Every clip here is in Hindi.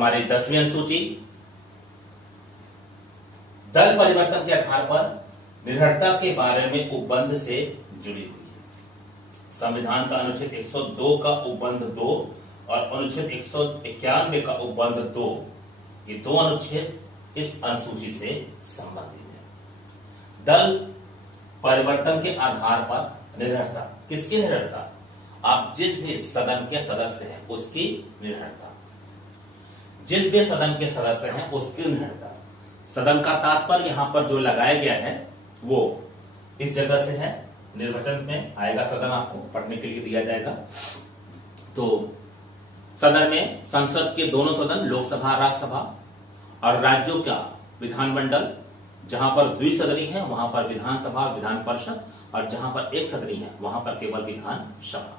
हमारी 10वीं अनुसूची दल परिवर्तन के आधार पर निर्भरता के बारे में उपबंध से जुड़ी हुई है। संविधान का अनुच्छेद 102 का उपबंध 2 और अनुच्छेद 191 का उपबंध 2, ये दो अनुच्छेद इस अनुसूची से संबंधित है। दल परिवर्तन के आधार पर निर्भरता, किसकी निर्भरता? आप जिस भी सदन के सदस्य हैं उसकी निर्भरता, जिस भी सदन के सदस्य हैं उसकी निर्भरता। सदन का तात्पर्य यहां पर जो लगाया गया है वो इस जगह से है, निर्वाचन में आएगा सदन, आपको पढ़ने के लिए दिया जाएगा। तो सदन में संसद के दोनों सदन, लोकसभा राज्यसभा, और राज्यों का विधानमंडल, जहां पर द्विसदनी है वहां पर विधानसभा और विधान परिषद, और जहां पर एक सदनी है वहां पर केवल विधानसभा।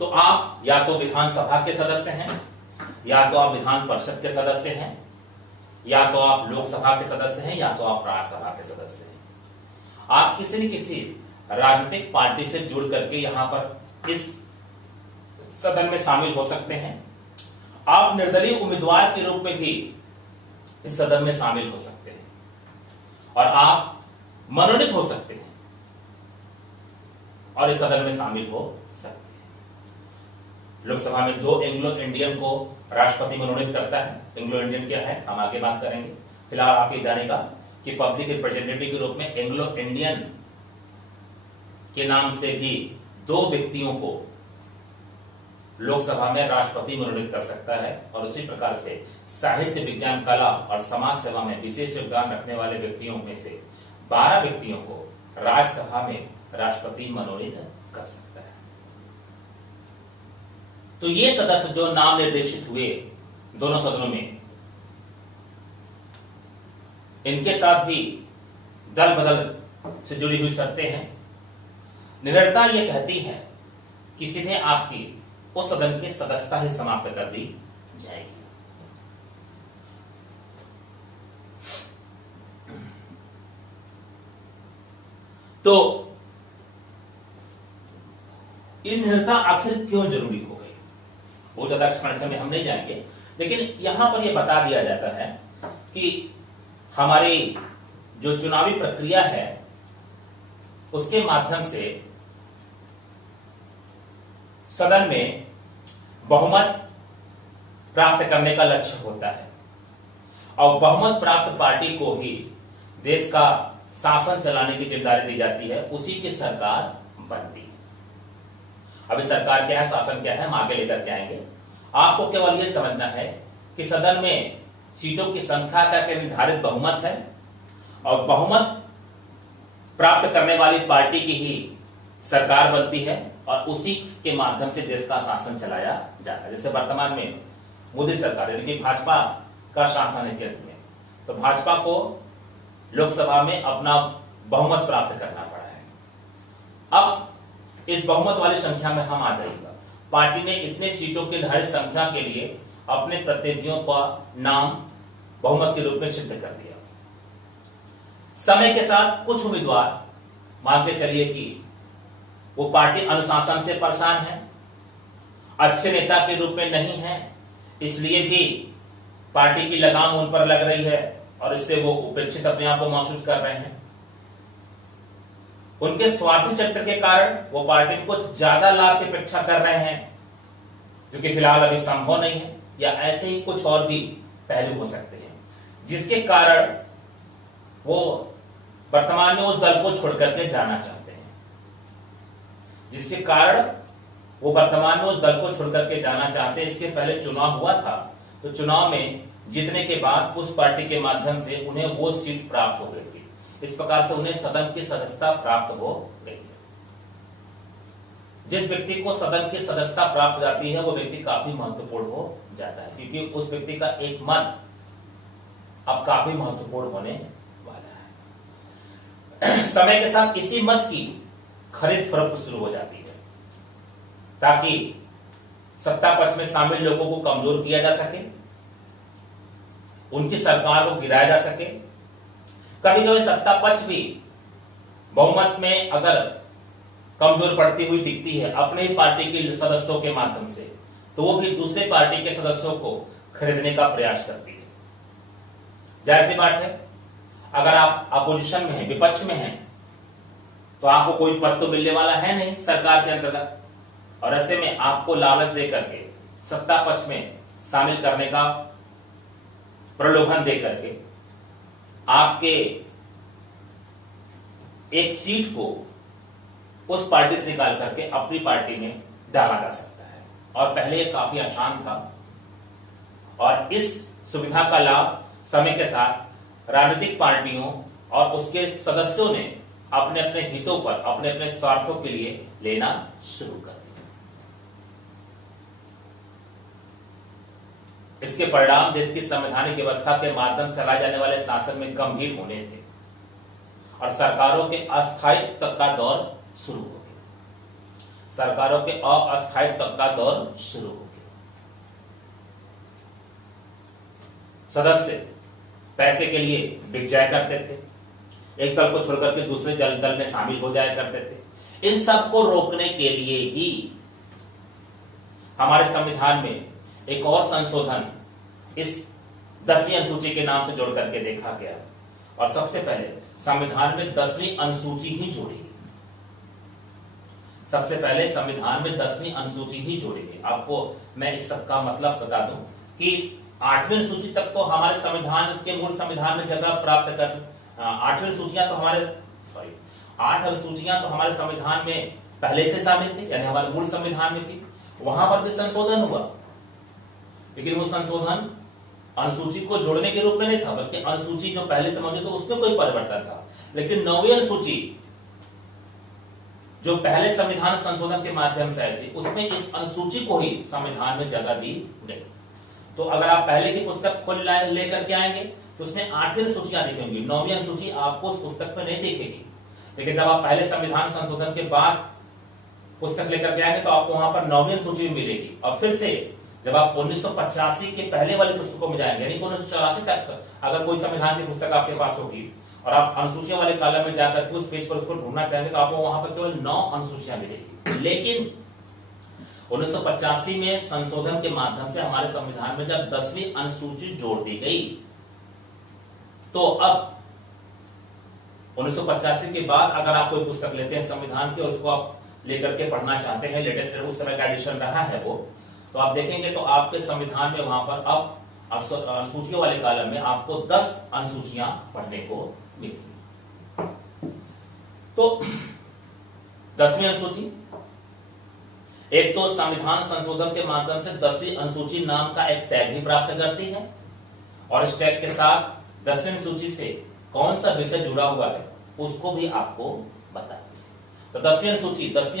तो आप या तो विधानसभा के सदस्य हैं, या तो आप विधान परिषद के सदस्य हैं, या तो आप लोकसभा के सदस्य हैं, या तो आप राज्यसभा के सदस्य हैं। आप किसी न किसी राजनीतिक पार्टी से जुड़ करके यहां पर इस सदन में शामिल हो सकते हैं। आप निर्दलीय उम्मीदवार के रूप में भी इस सदन में शामिल हो सकते हैं, और आप मनोनीत हो सकते हैं और इस सदन में शामिल हो सकते हैं। लोकसभा में 2 एंग्लो इंडियन को राष्ट्रपति मनोनीत करता है। एंग्लो इंडियन क्या है हम आगे बात करेंगे। फिलहाल आप ये जानेगा कि पब्लिक रिप्रेजेंटेटिव के रूप में एंग्लो इंडियन के नाम से भी 2 व्यक्तियों को लोकसभा में राष्ट्रपति मनोनीत कर सकता है, और उसी प्रकार से साहित्य, विज्ञान, कला और समाज सेवा में विशेष योगदान रखने वाले व्यक्तियों में से 12 व्यक्तियों को राज्यसभा में राष्ट्रपति मनोनीत कर सकता है। तो ये सदस्य जो नाम निर्देशित हुए दोनों सदनों में, इनके साथ भी दल बदल से जुड़ी हुई शर्तें हैं। निर्भरता यह कहती है कि सीधे आपकी उस सदन की सदस्यता ही समाप्त कर दी जाएगी। तो ये निर्भरता आखिर क्यों जरूरी हो गई, बहुत ज्यादा एक्सप्लेनेशन में हम नहीं जाएंगे, लेकिन यहां पर यह बता दिया जाता है कि हमारी जो चुनावी प्रक्रिया है उसके माध्यम से सदन में बहुमत प्राप्त करने का लक्ष्य होता है, और बहुमत प्राप्त पार्टी को ही देश का शासन चलाने की जिम्मेदारी दी जाती है, उसी की सरकार बनती है। अभी सरकार क्या है, शासन क्या है, हम आगे लेकर के आएंगे। आपको केवल यह समझना है कि सदन में सीटों की संख्या का निर्धारित बहुमत है, और बहुमत प्राप्त करने वाली पार्टी की ही सरकार बनती है, और उसी के माध्यम से देश का शासन चलाया जाता है। जैसे वर्तमान में मोदी सरकार यानी कि भाजपा का शासन है केंद्र में, तो भाजपा को लोकसभा में अपना बहुमत प्राप्त करना पड़ा है। अब इस बहुमत वाली संख्या में हम आ जाएगा। पार्टी ने इतने सीटों की निर्धारित संख्या के लिए अपने प्रतिनिधियों का नाम बहुमत के रूप में सिद्ध कर दिया। समय के साथ कुछ उम्मीदवार मान के चलिए कि वो पार्टी अनुशासन से परेशान है, अच्छे नेता के रूप में नहीं है, इसलिए भी पार्टी की लगाम उन पर लग रही है और इससे वो उपेक्षित अपने आप को महसूस कर रहे हैं। उनके स्वार्थी चक्र के कारण वो पार्टी को कुछ ज्यादा लाभ की अपेक्षा कर रहे हैं, जो कि फिलहाल अभी संभव नहीं है, या ऐसे ही कुछ और भी पहलू हो सकते हैं, जिसके कारण वो वर्तमान में उस दल को छोड़ करके जाना चाहते हैं। जिसके कारण वो वर्तमान में उस दल को छोड़ करके जाना चाहते हैं। इसके पहले चुनाव हुआ था, तो चुनाव में जीतने के बाद उस पार्टी के माध्यम से उन्हें वो सीट प्राप्त हो गई थी। इस प्रकार से उन्हें सदन की सदस्यता प्राप्त हो गई है। जिस व्यक्ति को सदन की सदस्यता प्राप्त हो जाती है वो व्यक्ति काफी महत्वपूर्ण हो जाता है, क्योंकि उस व्यक्ति का एक मत अब काफी महत्वपूर्ण होने वाला है। समय के साथ इसी मत की खरीद फरोख्त शुरू हो जाती है, ताकि सत्ता पक्ष में शामिल लोगों को कमजोर किया जा सके, उनकी सरकार को गिराया जा सके। कभी कभी सत्ता पक्ष भी बहुमत में अगर कमजोर पड़ती हुई दिखती है अपने ही पार्टी के सदस्यों के माध्यम से, तो वो भी दूसरे पार्टी के सदस्यों को खरीदने का प्रयास करती है। जाहिर सी बात है, अगर आप अपोजिशन में हैं, विपक्ष में हैं, तो आपको कोई पद तो मिलने वाला है नहीं सरकार के अंतर्गत, और ऐसे में आपको लालच दे करके सत्ता पक्ष में शामिल करने का प्रलोभन दे करके आपके एक सीट को उस पार्टी से निकाल करके अपनी पार्टी में डाला जा सकता है। और पहले ये काफी आसान था, और इस सुविधा का लाभ समय के साथ राजनीतिक पार्टियों और उसके सदस्यों ने अपने अपने हितों पर, अपने अपने स्वार्थों के लिए लेना शुरू कर दिया। इसके परिणाम देश की संवैधानिक व्यवस्था के माध्यम से चलाए जाने वाले शासन में गंभीर होने थे और सरकारों के अस्थायित्व का दौर शुरू हो गया। सरकारों के अस्थायित्व का दौर शुरू हो गया। सदस्य पैसे के लिए बिक जाया करते थे, एक दल को छोड़कर के दूसरे दल में शामिल हो जाया करते थे। इन सब को रोकने के लिए ही हमारे संविधान में एक और संशोधन इस 10वीं अनुसूची के नाम से जोड़ करके देखा गया, और सबसे पहले संविधान में 10वीं अनुसूची ही जोड़ी गई। सबसे पहले संविधान में 10वीं अनुसूची ही जोड़ी गई। आपको मैं इस सब का मतलब बता दूं कि 8वीं अनुसूची तक तो हमारे संविधान के मूल संविधान में जगह प्राप्त कर 8 अनुसूचियां तो हमारे संविधान में पहले से शामिल थी, यानी हमारे मूल संविधान में थी। वहां पर भी संशोधन हुआ, लेकिन वो संशोधन अनुसूची को जोड़ने के रूप में नहीं था, बल्कि अनुसूची जो पहले से मौजूद था उसमें कोई परिवर्तन था। लेकिन 9वीं अनुसूची जो पहले संविधान संशोधन के माध्यम से आई थी, उसमें इस अनुसूची को ही संविधान में जगह दी गई। तो अगर आप पहले की पुस्तक खोल लेकर के आएंगे तो उसमें 8वीं अनुसूचियां दिखेंगी, 9वीं अनुसूची आपको उस पुस्तक में नहीं दिखेगी। लेकिन जब आप पहले संविधान संशोधन के बाद पुस्तक लेकर के आएंगे तो आपको वहां पर 9वीं अनुसूची मिलेगी। और फिर से जब आप 1985 के पहले वाली पुस्तकों में जाएंगे, यानी 1984 तक अगर कोई संविधान की पुस्तक आपके पास होगी और आप अनुसूचियों वाले कॉलम में जाकर के उस पेज पर उसको ढूंढना चाहेंगे तो आपको वहां पर केवल 9 अनुसूचियां मिलेगी। लेकिन 1985 में संशोधन के माध्यम से हमारे संविधान में जब 10वीं अनुसूची जोड़ दी गई, तो अब 1985 के बाद अगर आप कोई पुस्तक लेते हैं संविधान की और उसको आप लेकर के पढ़ना चाहते हैं, लेटेस्ट उस समय का एडिशन रहा है वो, तो आप देखेंगे तो आपके संविधान में वहां पर अब अनुसूचियों वाले कॉलम में आपको 10 अनुसूचियां पढ़ने को मिलेंगी। तो 10वीं अनुसूची, एक तो संविधान संशोधन के माध्यम से 10वीं अनुसूची नाम का एक टैग भी प्राप्त करती है, और इस टैग के साथ 10वीं अनुसूची से कौन सा विषय जुड़ा हुआ है उसको भी आपको बताती है। तो 10वीं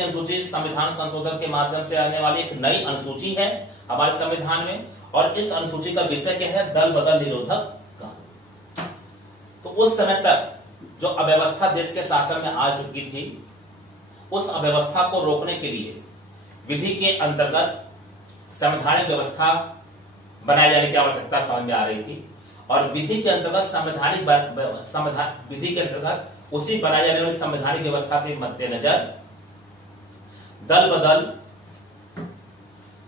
अनुसूची संविधान संशोधन के माध्यम से आने वाली एक नई अनुसूची है हमारे संविधान में, और इस अनुसूची का विषय क्या है? दल बदल निरोधक कानून। तो उस समय तक जो अव्यवस्था देश के शासन में आ चुकी थी, उस अव्यवस्था को रोकने के लिए विधि के अंतर्गत संवैधानिक व्यवस्था बनाए जाने की आवश्यकता समझ में आ रही थी, और विधि के अंतर्गत उसी बनाए जाने वाली संवैधानिक व्यवस्था के मद्देनजर दल बदल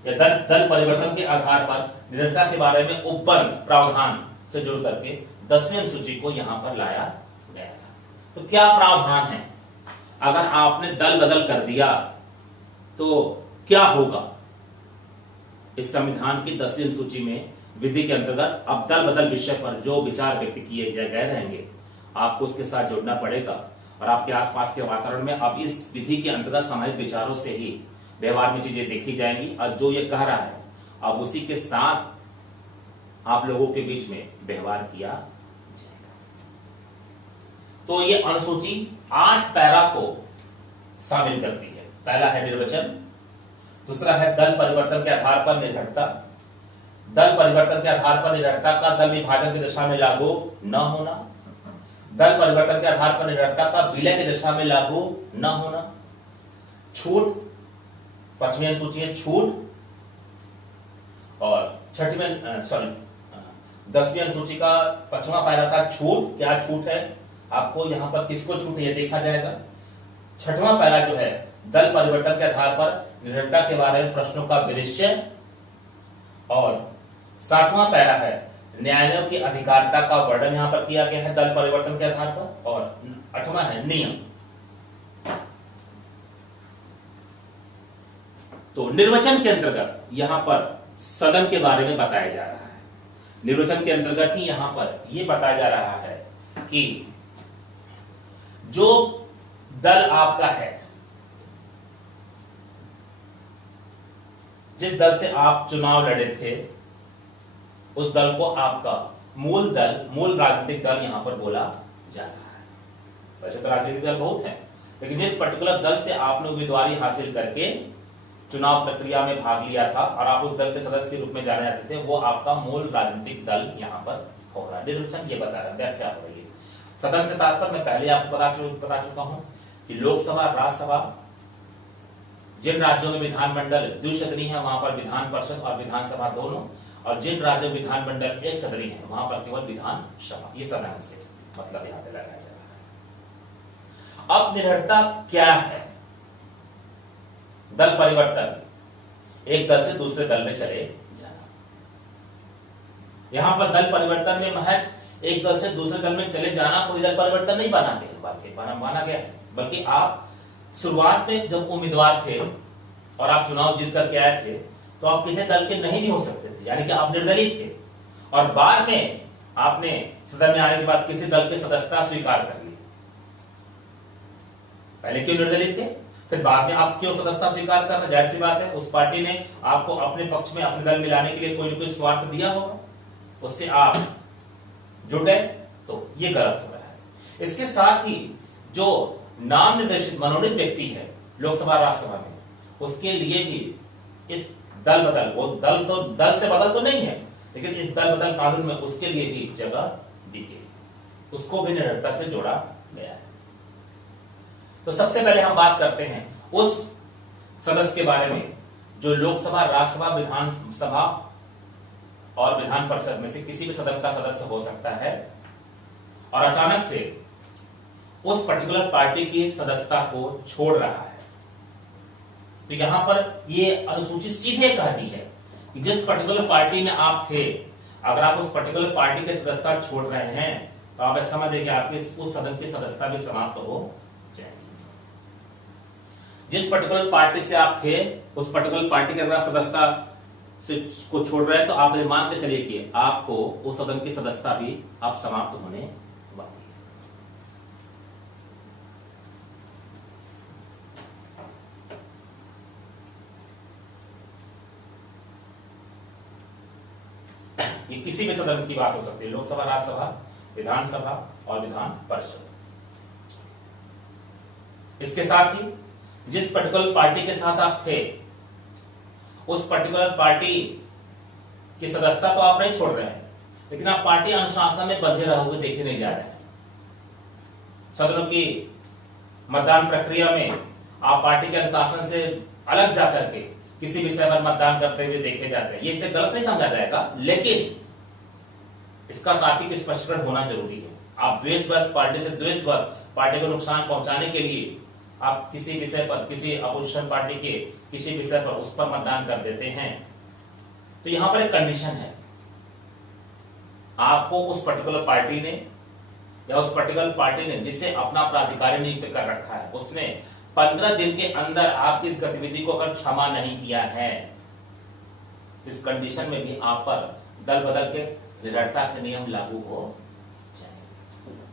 या दल परिवर्तन के आधार पर निरंतरता के बारे में उपबंध प्रावधान से जुड़ करके 10वीं अनुसूची को यहां पर लाया गया था। तो क्या प्रावधान है? अगर आपने दल बदल कर दिया तो क्या होगा? इस संविधान की 10वीं अनुसूची में विधि के अंतर्गत अब दल बदल विषय पर जो विचार व्यक्त किए गए रहेंगे, आपको उसके साथ जुड़ना पड़ेगा, और आपके आसपास के वातावरण में अब इस विधि के अंतर्गत समाहित विचारों से ही व्यवहार में चीजें देखी जाएंगी, और जो ये कह रहा है अब उसी के साथ आप लोगों के बीच में व्यवहार किया जाएगा। तो ये अनुसूची 8 पैरा को शामिल करती है। पहला है निर्वचन, दूसरा है दल परिवर्तन के आधार पर निर्भरता, दल परिवर्तन के आधार पर निर्भरता का दल विभाजन की दशा में लागू न होना, दल परिवर्तन के आधार पर निर्भरता का विलय की दशा में लागू न होना, छूट, 5वीं अनुसूची है छूट, और 10वीं अनुसूची का 5वां पैरा था छूट। क्या छूट है? आपको यहां पर किसको छूट है ये देखा जाएगा। 6वां पैरा जो है दल परिवर्तन के आधार पर निर्भरता के बारे में प्रश्नों का विनिश्चय, और 7वां पैरा है न्यायालयों की अधिकारिता का वर्णन यहां पर किया गया है दल परिवर्तन के आधार पर। और 8वां है नियम। तो निर्वाचन के अंतर्गत यहां पर सदन के बारे में बताया जा रहा है। निर्वाचन के अंतर्गत ही यहां पर यह बताया जा रहा है कि जो दल आपका है, जिस दल से आप चुनाव लड़े थे, उस दल को आपका मूल राजनीतिक दल यहां पर बोला जा रहा है। वैसे तो राजनीतिक दल बहुत है, लेकिन जिस पर्टिकुलर दल से आपने उम्मीदवारी हासिल करके चुनाव प्रक्रिया में भाग लिया था और आप उस दल के सदस्य के रूप में जाने जाते थे, वो आपका मूल राजनीतिक दल यहां पर हो रहा है। निर्वाचन ये बता रहा है व्याख्या हो रही है। सदन से तात्पर्य मैं पहले आपको बता चुका हूं कि लोकसभा, राज्यसभा, जिन राज्यों में विधानमंडल द्विसदनीय है वहां पर विधान परिषद और विधानसभा दोनों, और जिन राज्यों में विधानमंडल एक सदनीय है वहां पर केवल विधानसभा। ये सदन से मतलब यहां पे लगाया जा रहा है। अब निर्भरता क्या है? दल परिवर्तन, एक दल से दूसरे दल में चले जाना। यहां पर दल परिवर्तन में महज एक दल से दूसरे दल में चले जाना कोई दल परिवर्तन नहीं माना गया है, बल्कि आप शुरुआत में जब उम्मीदवार थे और आप चुनाव जीत करके आए थे तो आप किसी दल के नहीं भी हो सकते थे, यानी कि आप निर्दलीय थे। और बाद में आपने सदन में आने के बाद किसी दल की सदस्यता स्वीकार कर ली। पहले क्यों निर्दलीय थे, फिर बाद में आप क्यों सदस्यता स्वीकार कर रहे? जाहिर सी बात है उस पार्टी ने आपको अपने पक्ष में अपने दल मिलाने के लिए कोई ना कोई स्वार्थ दिया होगा, उससे आप जुड़ गए, तो ये गलत हो रहा है। इसके साथ ही जो नाम निर्देशित मनोनीत व्यक्ति है लोकसभा राज्यसभा में, उसके लिए भी इस दल बदल, वो दल से बदल तो नहीं है, लेकिन इस दल बदल कानून में उसके लिए भी जगह दी गई, उसको भी निर्भरता से जोड़ा गया है। तो सबसे पहले हम बात करते हैं उस सदस्य के बारे में जो लोकसभा, राज्यसभा, विधानसभा और विधान परिषद में से किसी भी सदन का सदस्य हो सकता है और अचानक से उस पर्टिकुलर पार्टी की सदस्यता को छोड़ रहा है। तो यहां पर ये अनुसूची सीधे कहती है कि जिस पर्टिकुलर पार्टी में आप थे, अगर आप उस पर्टिकुलर पार्टी की सदस्यता छोड़ रहे हैं तो आप ऐसा समझ कि आपकी उस सदन की सदस्यता भी समाप्त हो जाएगी। जिस पर्टिकुलर पार्टी से आप थे, उस पर्टिकुलर पार्टी के अगर सदस्यता को छोड़ रहे हैं तो आप मान के चलिए कि आपको उस सदन की सदस्यता भी आप समाप्त होने वाली है। ये किसी भी सदन की बात हो सकती है, लोकसभा, राज्यसभा, विधानसभा और विधान परिषद। इसके साथ ही जिस पर्टिकुलर पार्टी के साथ आप थे, उस पर्टिकुलर पार्टी की सदस्यता तो आप नहीं छोड़ रहे हैं, लेकिन आप पार्टी अनुशासन में बंधे रहोगे देखे नहीं जा रहे हैं। सदनों की मतदान प्रक्रिया में आप पार्टी के अनुशासन से अलग जाकर के किसी विषय पर मतदान करते हुए देखे जाते हैं। ये इसे गलत नहीं समझा जाएगा, लेकिन इसका तार्किक स्पष्टीकरण होना जरूरी है। आप द्वेषवश पार्टी से द्वेषवश पार्टी को नुकसान पहुंचाने के लिए आप किसी विषय पर, किसी अपोजिशन पार्टी के किसी विषय पर उस पर मतदान कर देते हैं, तो यहां पर एक कंडीशन है, आपको उस पर्टिकुलर पार्टी ने या उस पर्टिकुलर पार्टी ने जिसे अपना प्राधिकारी नियुक्त कर रखा है, उसने 15 दिन के अंदर आपकी इस गतिविधि को अगर क्षमा नहीं किया है, इस कंडीशन में भी आप पर दल बदल के निर्भरता के नियम लागू हो जाएंगे।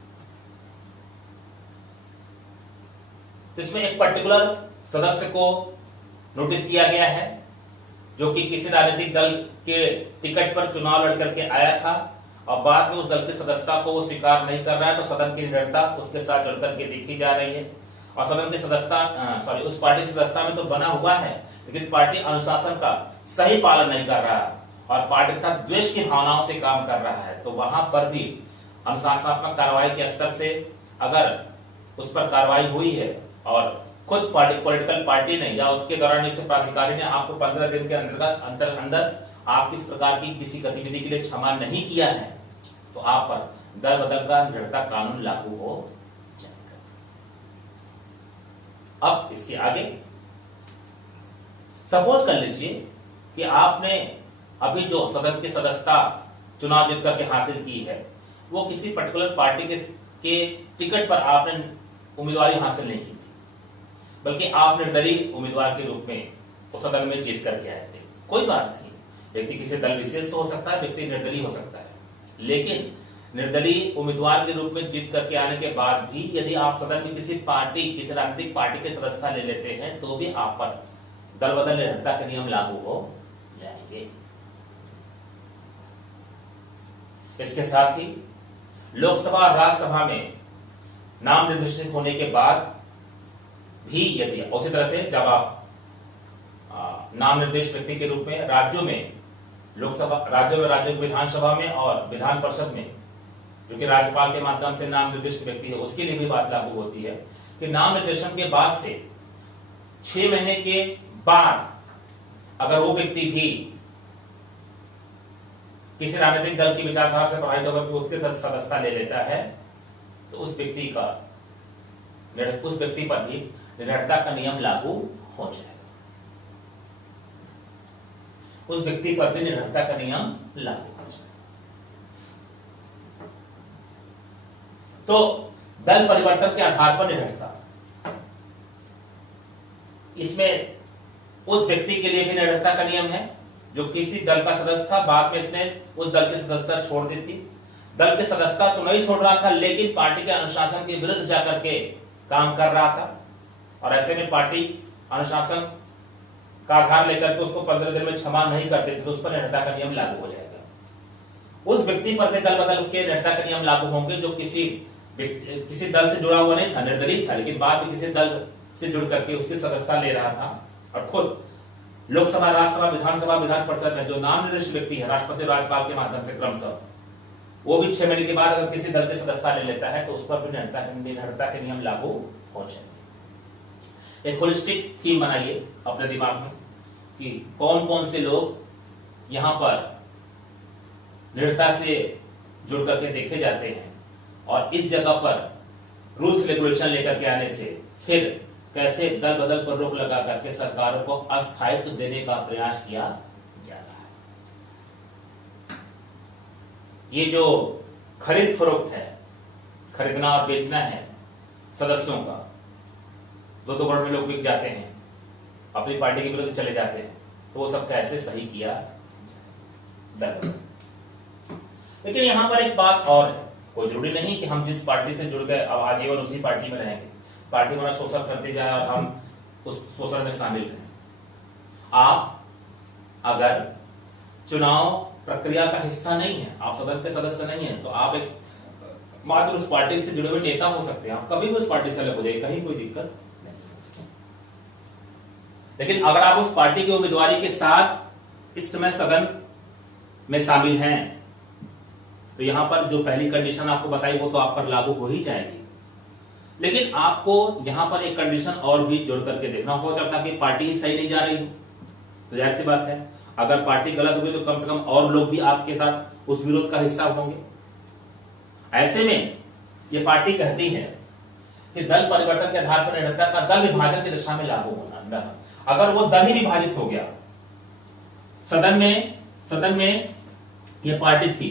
तो इसमें एक पर्टिकुलर सदस्य को नोटिस किया गया है जो कि किसी राजनीतिक दल के टिकट पर चुनाव लड़ करके आया था और बाद में उस दल की सदस्यता को वो स्वीकार नहीं कर रहा है, तो सदन की निर्भरता उसके साथ जुड़ करके देखी जा रही है। और सदन की सदस्यता उस पार्टी की सदस्यता में तो बना हुआ है, लेकिन पार्टी अनुशासन का सही पालन नहीं कर रहा और पार्टी के साथ द्वेष की भावनाओं से काम कर रहा है, तो वहां पर भी अनुशासनात्मक कार्रवाई के स्तर से अगर उस पर कार्रवाई हुई है और खुद पॉलिटिकल पार्टी ने या उसके द्वारा नियुक्त प्राधिकारी ने आपको 15 दिन के अंदर आप इस प्रकार की किसी गतिविधि के लिए क्षमा नहीं किया है, तो आप पर दल बदल का निर्भरता कानून लागू हो जाएगा। अब इसके आगे सपोज कर लीजिए कि आपने अभी जो सदन की सदस्यता चुनाव जीत करके हासिल की है वो किसी पर्टिकुलर पार्टी के टिकट पर आपने उम्मीदवारी हासिल नहीं की थी, बल्कि आप निर्दलीय उम्मीदवार के रूप में उस सदन में जीत करके आए थे। कोई बात नहीं, व्यक्ति किसी दल विशेष से हो सकता है, व्यक्ति निर्दलीय हो सकता है, लेकिन निर्दलीय उम्मीदवार के रूप में जीत करके आने के बाद भी यदि आप सदन में किसी राजनीतिक पार्टी के सदस्यता ले लेते हैं तो भी आप पर दल बदल निर्भरता के नियम लागू हो जाएंगे। इसके साथ ही लोकसभा और राज्यसभा में नाम निर्देशित होने के बाद भी यदि उसी तरह से जब आप नाम निर्देशित व्यक्ति के रूप में राज्यों में विधानसभा में और विधान परिषद में जो कि राज्यपाल के माध्यम से नाम निर्दिष्ट व्यक्ति है उसके लिए भी बात लागू होती है कि नाम निर्देशन के बाद से 6 महीने के बाद अगर वो व्यक्ति भी किसी राजनीतिक दल की विचारधारा से प्रभावित होकर के उसके सदस्यता ले लेता है तो उस व्यक्ति पर भी निर्भरता का नियम लागू हो जाएगा। उस व्यक्ति पर भी निर्भरता का नियम लागू हो जाएगा। तो दल परिवर्तन के आधार पर निर्भरता, इसमें उस व्यक्ति के लिए भी निर्भरता का नियम है जो किसी दल का सदस्य था, बाद में इसने उस दल की सदस्यता छोड़ दी थी। दल की सदस्यता तो नहीं छोड़ रहा था लेकिन पार्टी के अनुशासन के विरुद्ध जाकर के काम कर रहा था और ऐसे में पार्टी अनुशासन का आधार लेकर के उसको 15 दिन में क्षमा नहीं करते थे तो उस पर निर्भरता का नियम लागू हो जाएगा। उस व्यक्ति पर भी दल बदल के निर्भरता के नियम लागू होंगे जो किसी दल से जुड़ा हुआ नहीं था, निर्दलीय था, लेकिन बाद में किसी दल से जुड़ करके उसकी सदस्यता ले रहा था और खुद लोकसभा, राज्यसभा, विधानसभा, विधान परिषद में जो नाम निर्दिष्ट व्यक्ति है राष्ट्रपति और राज्यपाल के माध्यम से क्रमशः वो भी 6 महीने के बाद अगर किसी दल की सदस्यता ले लेता है तो उस पर भी निर्भरता के नियम लागू हो जाएंगे। एक होलिस्टिक थीम बनाइए अपने दिमाग में कि कौन कौन से लोग यहाँ पर निर्भरता से जुड़ करके देखे जाते हैं और इस जगह पर रूल्स रेगुलेशन लेकर के आने से फिर कैसे दल बदल पर रोक लगा करके सरकारों को अस्थायित्व देने का प्रयास किया जा रहा है। ये जो खरीद फरोख्त है, खरीदना और बेचना है सदस्यों का, दो में लोग बिक जाते हैं, अपनी पार्टी के विरुद्ध चले जाते हैं, तो वो सब कैसे सही किया दल। लेकिन यहां पर एक बात और है, कोई जरूरी नहीं कि हम जिस पार्टी से जुड़ गए अब आजीवन उसी पार्टी में रहेंगे, पार्टी हमारा शोषण करते जाए और हम उस शोषण में शामिल रहें। आप अगर चुनाव प्रक्रिया का हिस्सा नहीं है, आप सदन के सदस्य नहीं है, तो आप एक मात्र उस पार्टी से जुड़े हुए नेता हो सकते हैं, आप कभी भी उस पार्टी से अलग हो जाए, कहीं कोई दिक्कत नहीं। लेकिन अगर आप उस पार्टी की उम्मीदवारी के साथ इस समय सदन में शामिल हैं तो यहां पर जो पहली कंडीशन आपको बताई वो तो आप पर लागू हो ही जाएगी। लेकिन आपको यहां पर एक कंडीशन और भी जोड़ करके देखना हो सकता है कि पार्टी ही सही नहीं जा रही, तो जाहिर सी बात है अगर पार्टी गलत होगी तो कम से कम और लोग भी आपके साथ उस विरोध का हिस्सा होंगे। ऐसे में ये पार्टी कहती है कि दल परिवर्तन के आधार पर निर्भरता का दल विभाजन की दिशा में लागू होना। अगर वो दल ही विभाजित हो गया, सदन में ये पार्टी थी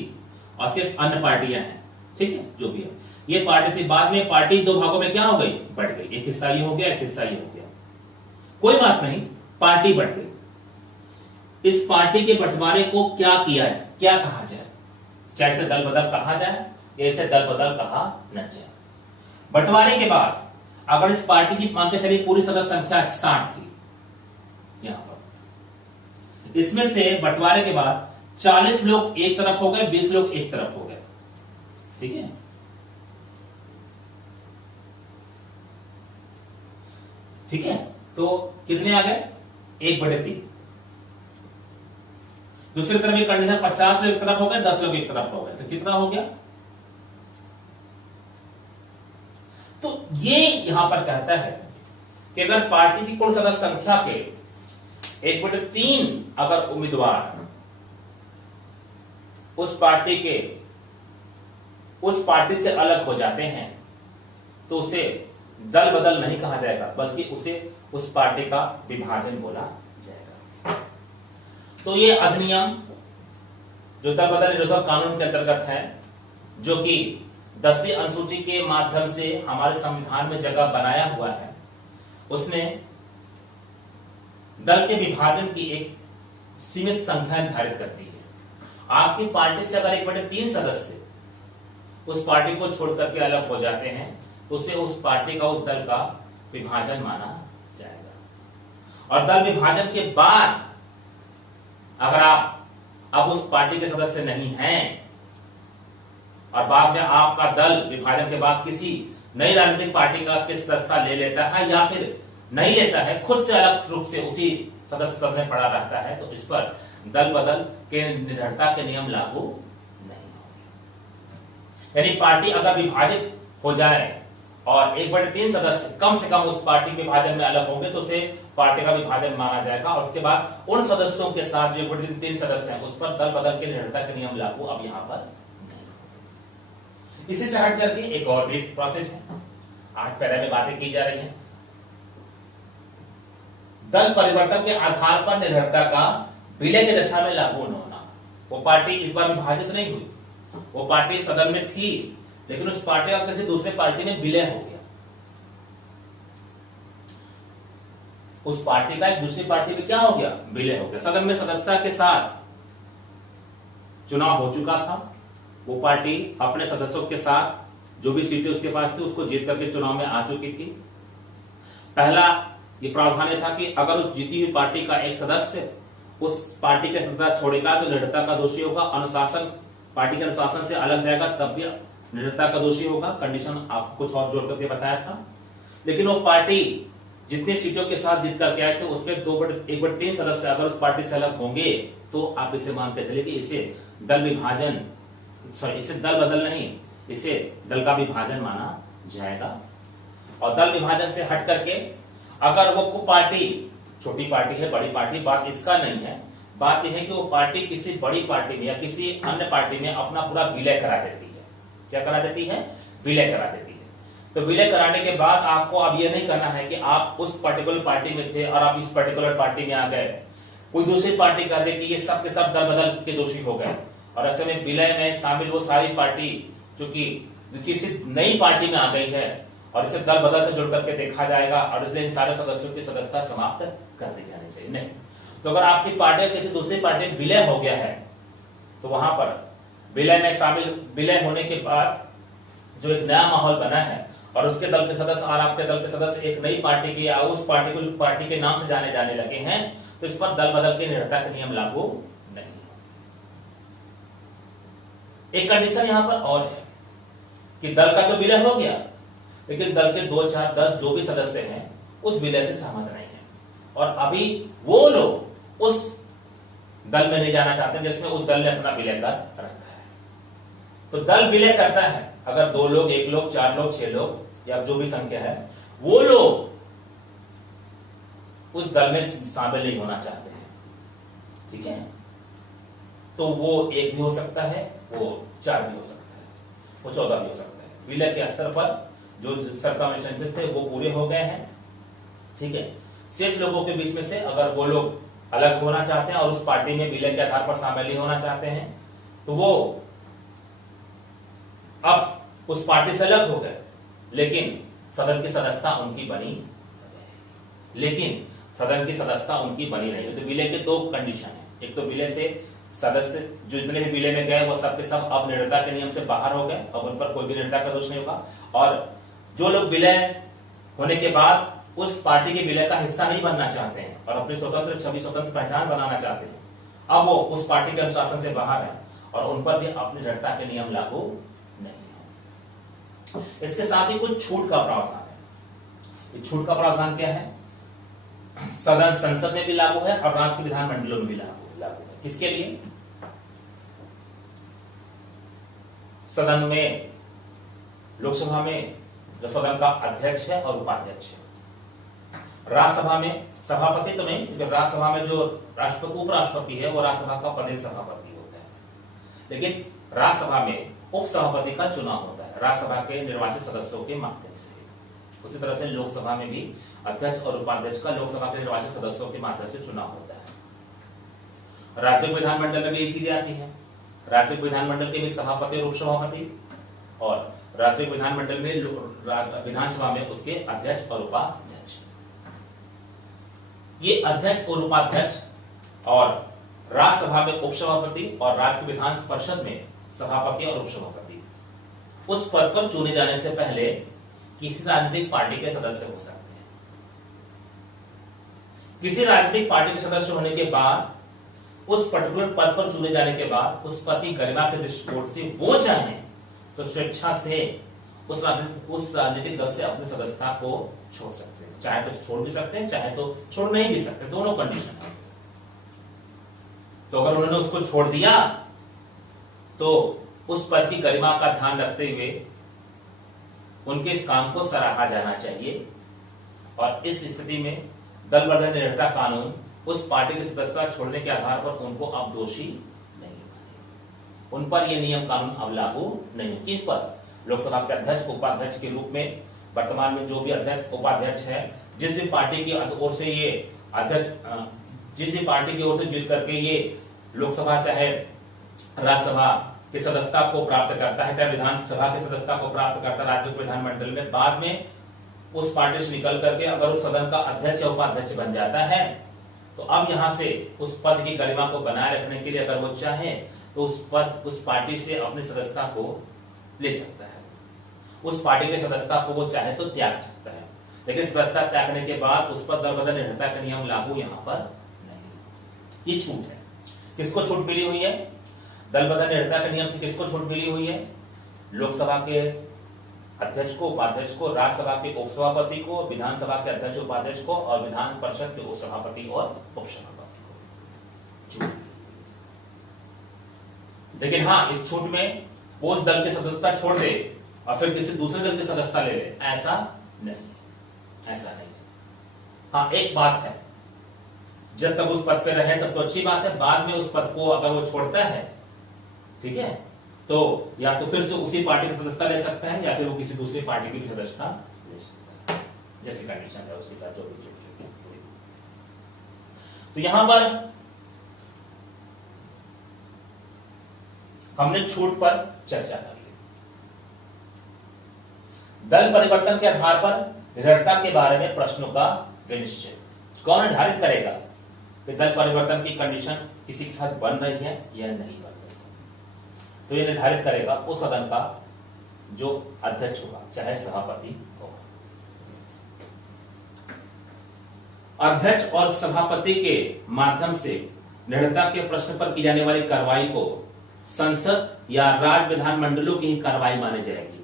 और सिर्फ अन्य पार्टियां हैं, ठीक है, जो भी है ये पार्टी थी, बाद में पार्टी दो भागों में क्या हो गई, बढ़ गई, एक हिस्सा ये हो गया, एक हिस्सा ये हो गया, कोई बात नहीं, पार्टी बढ़ गई। इस पार्टी के बंटवारे को क्या किया जाए, क्या कहा जाए, क्या इसे दल बदल कहा जाए या इसे दल बदल कहा न जाए। बंटवारे के बाद अगर इस पार्टी की मान के चलिए पूरी सदस्य संख्या 60 थी यहां पर, इसमें से बंटवारे के बाद 40 लोग एक तरफ हो गए, 20 लोग एक तरफ हो गए, ठीक है। ठीक है, तो कितने आ गए, 1/3। दूसरी तरफ एक कंडीशन 50 लोग एक तरफ हो गए, 10 लोग एक तरफ हो गए, तो कितना हो गया। तो ये यहां पर कहता है कि अगर पार्टी की कुल सदस्य संख्या के 1/3 अगर उम्मीदवार उस पार्टी से अलग हो जाते हैं तो उसे दल बदल नहीं कहा जाएगा, बल्कि उसे उस पार्टी का विभाजन बोला जाएगा। तो ये अधिनियम जो दल बदल निरोधक कानून के अंतर्गत है, जो कि 10वीं अनुसूची के माध्यम से हमारे संविधान में जगह बनाया हुआ है, उसने दल के विभाजन की एक सीमित संख्या निर्धारित करती है। आपकी पार्टी से अगर 1/3 सदस्य उस पार्टी को छोड़ करके अलग हो जाते हैं तो उसे उस पार्टी का, उस दल का विभाजन माना जाएगा। और दल विभाजन के बाद अगर आप अब उस पार्टी के सदस्य नहीं हैं और बाद में आपका दल विभाजन के बाद किसी नई राजनीतिक पार्टी का सदस्यता ले लेता है या फिर नहीं लेता है, खुद से अलग रूप से उसी सदस्य पद में पड़ा रहता है, तो इस पर दल बदल के निर्भरता के नियम लागू नहीं होंगे। यानी पार्टी अगर विभाजित हो जाए और 1/3 सदस्य कम से कम उस पार्टी के विभाजन में अलग होंगे तो उसे पार्टी का विभाजन माना जाएगा और उसके बाद उन सदस्यों के साथ जो 1/3 सदस्य हैं उस पर दल बदल के निर्भरता के नियम लागू अब यहां पर नहीं होंगे। इसी से हट करके एक और भी प्रोसेस है, आज पहले में बातें की जा रही है। दल परिवर्तन के आधार पर निर्भरता का विलय की दशा में लागू न होना। वो पार्टी इस बार विभाजित नहीं हुई, वो पार्टी सदन में थी लेकिन उस पार्टी का किसी दूसरे पार्टी में विलय हो गया, उस पार्टी का एक दूसरी पार्टी में क्या हो गया, विलय हो गया। सदन में सदस्यता के साथ चुनाव हो चुका था, वो पार्टी अपने सदस्यों के साथ जो भी सीटें उसके पास थी उसको जीत करके चुनाव में आ चुकी थी। पहला ये प्रावधान था कि अगर उस जीती हुई पार्टी का एक सदस्य उस पार्टी के सदस्य छोड़ेगा तो निर्भरता का दोषी होगा, अनुशासन पार्टी के अनुशासन से अलग जाएगा तब भी निर्भरता का दोषी होगा। कंडीशन आपको कुछ और जोड़ करके बताया था। लेकिन वो पार्टी जितनी सीटों के साथ जीत करके आए थे उसके 1/3 सदस्य अगर उस पार्टी से अलग होंगे तो आप इसे मान के चले कि इसे दल विभाजन, सॉरी इसे दल बदल नहीं, इसे दल का विभाजन माना जाएगा। और दल विभाजन से हट करके अगर वो पार्टी छोटी पार्टी है, बड़ी पार्टी, बात इसका नहीं है, बात यह है कि वो पार्टी किसी बड़ी पार्टी में या किसी अन्य पार्टी में अपना पूरा विलय करा देती है। क्या करा देती है? विलय करा देती है। तो विलय कराने के बाद आपको अब यह नहीं करना है कि आप उस पर्टिकुलर पार्टी में थे और आप इस पर्टिकुलर पार्टी में आ गए, कोई दूसरी पार्टी कह दे कि ये सब के सब दल बदल के दोषी हो गए और ऐसे में विलय में शामिल वो सारी पार्टी जो कि किसी नई पार्टी में आ गई है और इसे दल बदल से जुड़ करके देखा जाएगा और इसलिए इन सारे सदस्यों की सदस्यता समाप्त कर दी जानी चाहिए। नहीं, तो अगर आपकी पार्टी किसी दूसरी पार्टी में विलय हो गया है तो वहां पर विलय में शामिल, विलय होने के बाद जो एक नया माहौल बना है और उसके दल के सदस्य और आपके दल के सदस्य एक नई पार्टी की या उस पार्टी के नाम से जाने जाने लगे हैं तो इस पर दल बदल के निर्भरता के नियम लागू नहीं। एक कंडीशन यहां पर और है कि दल का तो विलय हो गया लेकिन दल के 2, 4, 10 जो भी सदस्य हैं उस विलय से सहमत नहीं है और अभी वो लोग उस दल में नहीं जाना चाहते जिसमें उस दल ने अपना विलय कर रखा है। तो दल विलय करता है अगर 2 लोग, 1 लोग, 4 लोग, 6 लोग या जो भी संख्या है वो लोग उस दल में शामिल नहीं होना चाहते हैं, ठीक है, तो वो 1 भी हो सकता है, वो 4 भी हो सकता है, वो 14 भी हो सकता है। विलय के स्तर पर जो सर्कमस्टेंसेस थे वो पूरे हो गए हैं, ठीक है। शेष लोगों के बीच में से अगर वो लोग अलग होना चाहते हैं और उस पार्टी में विलय के आधार पर शामिल नहीं होना चाहते हैं तो वो अब उस पार्टी से अलग हो गए लेकिन सदन की सदस्यता उनकी बनी, लेकिन सदन की सदस्यता उनकी बनी नहीं। तो विलय के 2 कंडीशन है, एक तो विलय से सदस्य जो जितने भी विलय में गए वो सब के सब अब निर्भरता के नियम से बाहर हो गए, अब उन पर कोई भी निर्भरता का दोष नहीं होगा। और जो लोग विलय होने के बाद उस पार्टी के विलय का हिस्सा नहीं बनना चाहते हैं और अपनी स्वतंत्र छवि, स्वतंत्र पहचान बनाना चाहते हैं, अब वो उस पार्टी के अनुशासन से बाहर है और उन पर भी अपनी निर्भरता के नियम लागू नहीं है। इसके साथ ही कुछ छूट का प्रावधान है। ये छूट का प्रावधान क्या है? सदन, संसद में भी लागू है और राज्य के विधानमंडलों में भी लागू है। किसके लिए? सदन में, लोकसभा में जो सदन का अध्यक्ष है और उपाध्यक्ष है, राज्यसभा में सभापति तो नहीं, क्योंकि राज्यसभा में जो राष्ट्रपति, उपराष्ट्रपति है वो राज्यसभा का प्रदेश सभापति होता है, लेकिन राज्यसभा में उपसभापति का चुनाव होता है राज्यसभा के निर्वाचित सदस्यों के माध्यम से। उसी तरह से लोकसभा में भी अध्यक्ष और उपाध्यक्ष का लोकसभा के निर्वाचित सदस्यों के माध्यम से चुनाव होता है। राज्यों के विधानमंडल में भी यही चीजें आती है। राज्य विधानमंडल के भी सभापति और उपसभापति, और राज्य विधानमंडल में विधानसभा में उसके अध्यक्ष और उपाध्यक्ष। ये अध्यक्ष और उपाध्यक्ष और राज्यसभा में उपसभापति और राज्य विधान परिषद में सभापति और उपसभापति उस पद पर चुने जाने से पहले किसी राजनीतिक पार्टी के सदस्य हो सकते हैं। किसी राजनीतिक पार्टी के सदस्य होने के बाद उस पर्टिकुलर पद पर चुने जाने के बाद उस पद की गरिमा के दृष्टिकोण से वो चाहे तो स्वेच्छा से उस राजनीतिक दल से अपनी सदस्यता को छोड़ सकते हैं। चाहे तो छोड़ भी सकते हैं, चाहे तो छोड़ नहीं भी सकते, दोनों कंडीशन है। तो अगर उन्होंने उसको छोड़ दिया तो उस पद की गरिमा का ध्यान रखते हुए उनके इस काम को सराहा जाना चाहिए, और इस स्थिति में दल बदल निरंतरता कानून उस पार्टी की सदस्यता छोड़ने के आधार पर उनको अब दोषी नहीं माने। उन पर यह नियम कानून अब लागू नहीं। किस पर? लोकसभा के अध्यक्ष उपाध्यक्ष के रूप में वर्तमान में जो भी अध्यक्ष उपाध्यक्ष है, जिस भी पार्टी की ओर से ये अध्यक्ष, जिस भी पार्टी की ओर से जीत करके ये लोकसभा चाहे राज्यसभा की सदस्यता को प्राप्त करता है, चाहे विधानसभा की सदस्यता को प्राप्त करता है राज्य विधानमंडल में, बाद में उस पार्टी से निकल करके अगर उस सदन का अध्यक्ष या उपाध्यक्ष बन जाता है तो अब यहां से उस पद की गरिमा को बनाए रखने के लिए अगर वो चाहे तो उस पार्टी से अपनी सदस्यता को ले सकता है। उस पार्टी के सदस्यता को वो चाहे तो त्याग सकता है, लेकिन सदस्यता त्यागने के बाद उस पर दल बदल निरंतरता का नियम लागू यहां पर नहीं। ये छूट है। किसको छूट मिली हुई है? दल बदल निरंतरता के नियम से किसको छूट मिली हुई है? लोकसभा के अध्यक्ष को, उपाध्यक्ष को, राज्यसभा के उपसभापति को, विधानसभा के अध्यक्ष उपाध्यक्ष को और विधान परिषद के उपसभापति और उपसभापति को। लेकिन हाँ, इस छूट में वो उस दल की सदस्यता छोड़ दे और फिर किसी दूसरे दल की सदस्यता ले ले, ऐसा नहीं, ऐसा नहीं। हाँ, एक बात है, जब तक उस पद पे रहे तब तो अच्छी बात है, बाद में उस पद को अगर वो छोड़ता है, ठीक है, तो या तो फिर से उसी पार्टी की सदस्यता ले सकता है या फिर वो किसी दूसरी पार्टी की भी सदस्यता ले सकता है, जैसी कंडीशन है उसके साथ जो भी। तो यहां पर हमने छूट पर चर्चा कर ली। दल परिवर्तन के आधार पर निरंतरता के बारे में प्रश्नों का विनिश्चय कौन निर्धारित करेगा कि दल परिवर्तन की कंडीशन किसी के साथ बन रही है या नहीं बन रही है? तो यह निर्धारित करेगा उस सदन का जो अध्यक्ष होगा, चाहे सभापति होगा। अध्यक्ष और सभापति के माध्यम से निरंतरता के प्रश्न पर की जाने वाली कार्रवाई को संसद या राज्य विधानमंडलों की ही कार्रवाई मानी जाएगी।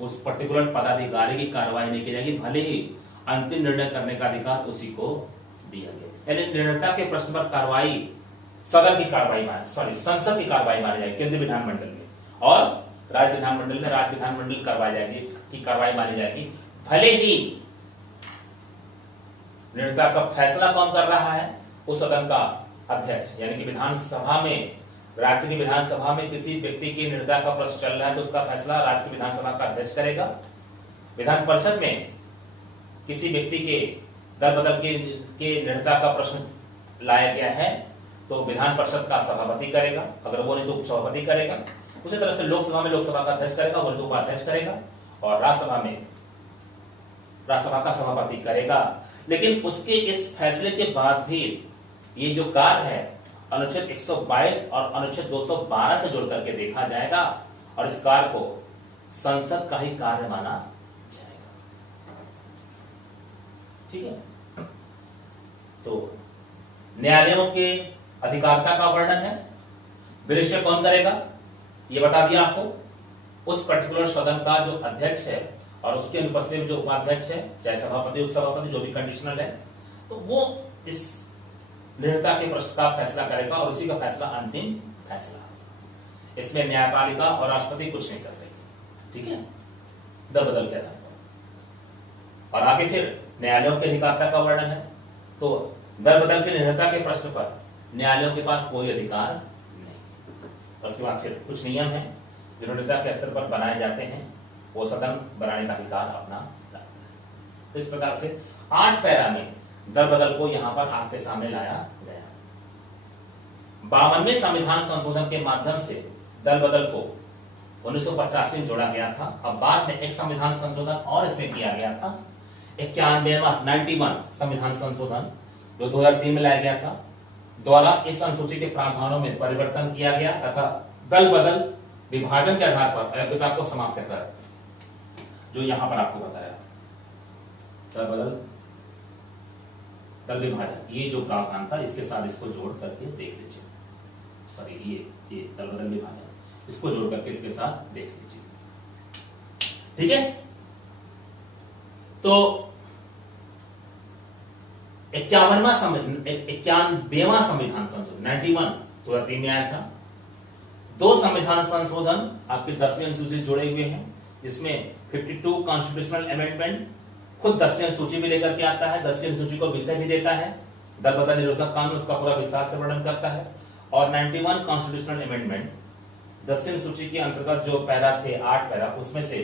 उस पर्टिकुलर पदाधिकारी की कार्रवाई नहीं की जाएगी, भले ही अंतिम निर्णय करने का अधिकार उसी को दिया गया। यानी निरंतरता के प्रश्न पर कार्रवाई सदन की कार्रवाई संसद की कार्रवाई मानी जाएगी केंद्रीय विधानमंडल में, और राज्य विधानमंडल में राज्य विधानमंडल की कार्रवाई मानी जाएगी। भले ही निरंतरता का फैसला कौन कर रहा है? उस सदन का अध्यक्ष, यानी कि विधानसभा में, राज्य की विधानसभा में किसी व्यक्ति की निरंतरता का प्रश्न चल रहा है तो उसका फैसला राज्य की विधानसभा का अध्यक्ष करेगा। विधान परिषद में किसी व्यक्ति के दल बदल के निरंतरता का प्रश्न लाया गया है तो विधान परिषद का सभापति करेगा, अगर वो नहीं तो उपसभापति करेगा। उसी तरह से लोकसभा में लोकसभा का अध्यक्ष करेगा, वो नहीं तो उपाध्यक्ष करेगा, और राज्यसभा में राज्यसभा का सभापति करेगा। लेकिन उसके इस फैसले के बाद भी ये जो कार्य है अनुच्छेद 122 और अनुच्छेद 212 से जोड़ करके देखा जाएगा और इस कार्य को संसद का ही कार्य माना जाएगा। ठीक है, तो न्यायालयों के अधिकारिता का वर्णन है, विनिश्चय कौन करेगा ये बता दिया आपको। उस पर्टिकुलर सदन का जो अध्यक्ष है और उसके अनुपस्थिति में जो उपाध्यक्ष है, चाहे सभापति उपसभापति जो भी कंडीशनल है, तो वो इस निरंतरता के प्रश्न का फैसला करेगा और उसी का फैसला अंतिम फैसला। इसमें न्यायपालिका और राष्ट्रपति कुछ नहीं कर रही, ठीक है, दल बदल के आधार पर। और आगे फिर न्यायालयों के अधिकारिता का वर्णन है, तो दल बदल के निरंतरता के प्रश्न पर न्यायालयों के पास कोई अधिकार नहीं। उसके बाद फिर कुछ नियम है जो निरंतरता के स्तर पर बनाए जाते हैं, वो सदन बनाने का अधिकार अपना रखता है। तो इस प्रकार से 8 पैरा में दल बदल को यहां पर आपके सामने लाया गया। 52वें संविधान संशोधन के माध्यम से दल बदल को 1985 में जोड़ा गया था। अब बाद में एक संविधान संशोधन और इसमें किया गया था, 91 संविधान संशोधन जो 2003 में लाया गया था, द्वारा इस अनुसूची के प्रावधानों में परिवर्तन किया गया तथा दल बदल विभाजन के आधार पर अयोग्यता को समाप्त कर, जो यहां पर आपको बताया दल बदल दल विभाजन, ये जो प्रावधान था इसके साथ इसको जोड़ करके देख लीजिए। सॉरी, ये दल बदल विभाजन, इसको जोड़ करके इसके साथ देख लीजिए। ठीक है, तो 91वां संविधान संशोधन 91 2003 में आया था। 2 संविधान संशोधन आपके 10वीं अनुसूची जोड़े हुए हैं, जिसमें 52 कॉन्स्टिट्यूशनल अमेंडमेंट खुद 10वीं अनुसूची में लेकर के आता है, 10वीं अनुसूची को विषय भी देता है, दल बदल निरोधक कानून उसका पूरा विस्तार से वर्णन करता है। और 91 कॉन्स्टिट्यूशनल अमेंडमेंट 10वीं अनुसूची के अंतर्गत जो पैरा थे 8 पैरा, उसमें से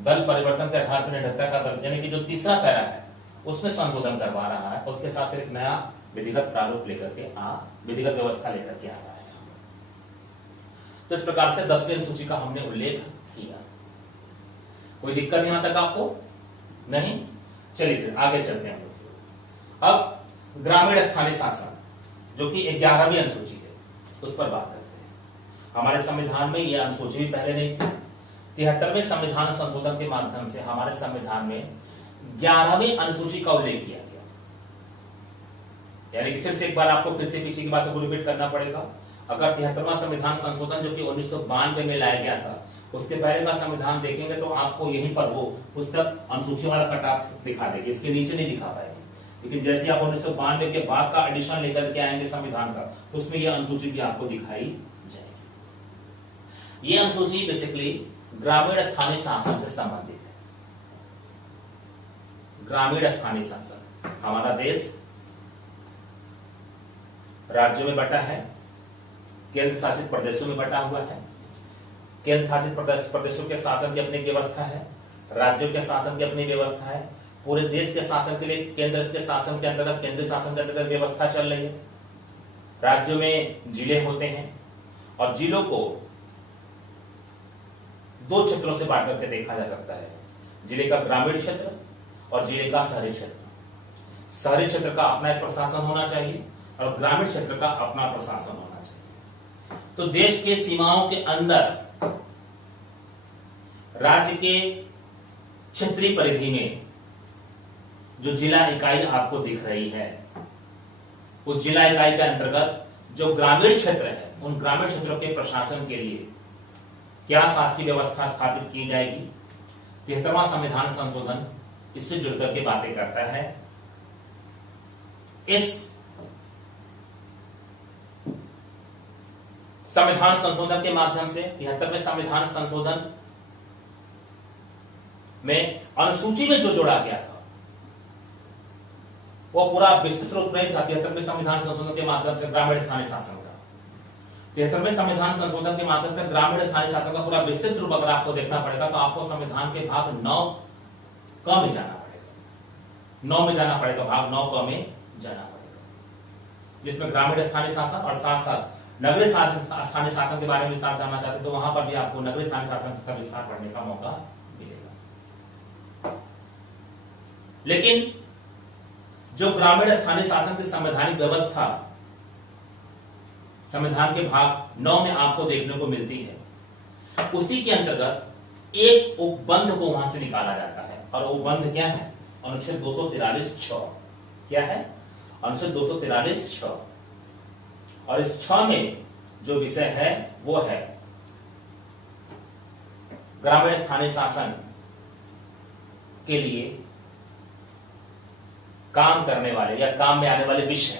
दल परिवर्तन के आधार पर निडरता का दल, यानी कि जो तीसरा पैरा है उसमें संशोधन करवा रहा है, उसके साथ एक नया विधिगत प्रारूप लेकर के विधिगत व्यवस्था लेकर के आ रहा है। तो इस प्रकार से 10वीं अनुसूची का हमने उल्लेख किया। कोई दिक्कत नहीं आता आपको? नहीं? चलिए फिर आगे चलते हैं। अब ग्रामीण स्थानीय शासन जो कि 11वीं अनुसूची है, उस पर बात करते हैं। हमारे संविधान में यह अनुसूची भी पहले नहीं थी। 73वें संविधान संशोधन के माध्यम से हमारे संविधान में 11वीं अनुसूची का उल्लेख किया गया। यानी कि फिर से एक बार आपको फिर से पीछे की बातों को रिपीट करना पड़ेगा। अगर 73वां संविधान संशोधन जो कि 1992 में लाया गया था, उसके पहले का संविधान देखेंगे तो आपको यहीं पर वो पुस्तक अनुसूची वाला कटाप दिखा देगी, इसके नीचे नहीं दिखा पाएगी। लेकिन जैसे आप 1992 के बाद का एडिशन लेकर के आएंगे संविधान का, तो उसमें यह अनुसूची भी आपको दिखाई जाएगी। यह अनुसूची बेसिकली ग्रामीण स्थानीय शासन से संबंधित है। ग्रामीण स्थानीय शासन, हमारा देश राज्यों में बटा है, केंद्र शासित प्रदेशों में बटा हुआ है। केंद्र शासित प्रदेशों के शासन की अपनी व्यवस्था है, राज्यों के शासन की अपनी व्यवस्था है। पूरे देश के शासन के लिए केंद्र के शासन के अंतर्गत, केंद्रीय शासन के अंतर्गत व्यवस्था चल रही है। राज्यों में जिले होते हैं और जिलों को 2 क्षेत्रों से बांट करके देखा जा सकता है, जिले का ग्रामीण क्षेत्र और जिले का शहरी क्षेत्र। शहरी क्षेत्र का अपना एक प्रशासन होना चाहिए और ग्रामीण क्षेत्र का अपना प्रशासन होना चाहिए। तो देश के सीमाओं के अंदर राज्य के क्षेत्रीय परिधि में जो जिला इकाई आपको दिख रही है, उस जिला इकाई के अंतर्गत जो ग्रामीण क्षेत्र है, उन ग्रामीण क्षेत्रों के प्रशासन के लिए क्या शासकीय व्यवस्था स्थापित की जाएगी। 73वां संविधान संशोधन इससे जुड़कर के बातें करता है। इस संविधान संशोधन के माध्यम से 73वें संविधान संशोधन में अनुसूची में जो जोड़ा गया था वो पूरा विस्तृत रूप में था। 73वें संविधान संशोधन के माध्यम से ग्रामीण स्थानीय शासन का, 73वें संविधान संशोधन के माध्यम से ग्रामीण स्थानीय शासन का पूरा विस्तृत रूप अगर आपको देखना पड़ेगा तो आपको संविधान के भाग 9 क में जाना पड़ेगा। 9 में जाना पड़ेगा, भाग 9 क में जाना पड़ेगा, जिसमें ग्रामीण स्थानीय शासन और साथ साथ नगरीय स्थानीय शासन के बारे में विस्तार जानना चाहते तो वहां पर भी आपको नगरीय स्थानीय शासन का विस्तार पढ़ने का मौका मिलेगा। लेकिन जो ग्रामीण स्थानीय शासन की संवैधानिक व्यवस्था संविधान के भाग 9 में आपको देखने को मिलती है, उसी के अंतर्गत एक उपबंध को वहां से निकाला जाता है। और उपबंध क्या है? अनुच्छेद 243(6) क्या है? अनुच्छेद 243(6) और इस 6 में जो विषय है वो है ग्रामीण स्थानीय शासन के लिए काम करने वाले या काम में आने वाले विषय।